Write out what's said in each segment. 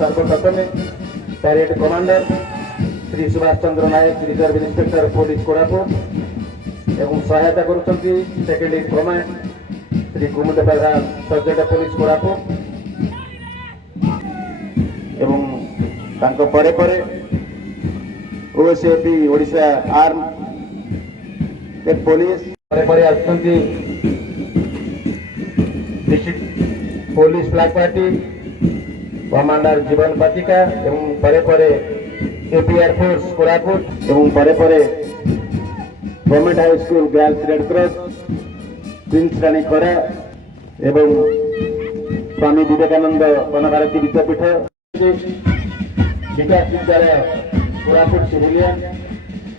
सर्वप्रथमे parade commander Shri Subhash Chandra Nayak reserve inspector police Koraput एवं सहायता करुछंती second in command Shri Kumud Pradhan sergeant police Koraput एवं तांको परे परे ओएसएपी ओडिशा आर्म पुलिस परे परे आछंती district police flag party commander Jiban Patika एवं परे परे एपी एयरफोर्स कोरापुट एवं परे परे government high school girls Red Cross prince Rani Khara एवं स्वामी विवेकानंद वनभारती विद्यापीठ विकास विद्यालय कोरापुट सिविलियन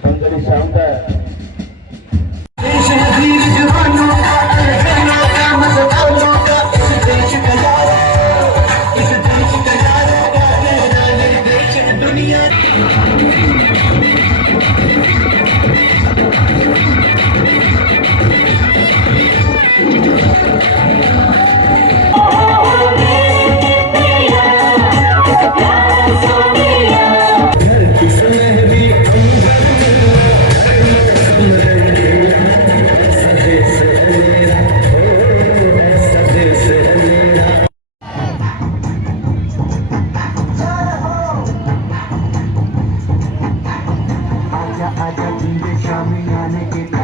संजली साउंडा आजा आजा जिंदे शामी आने के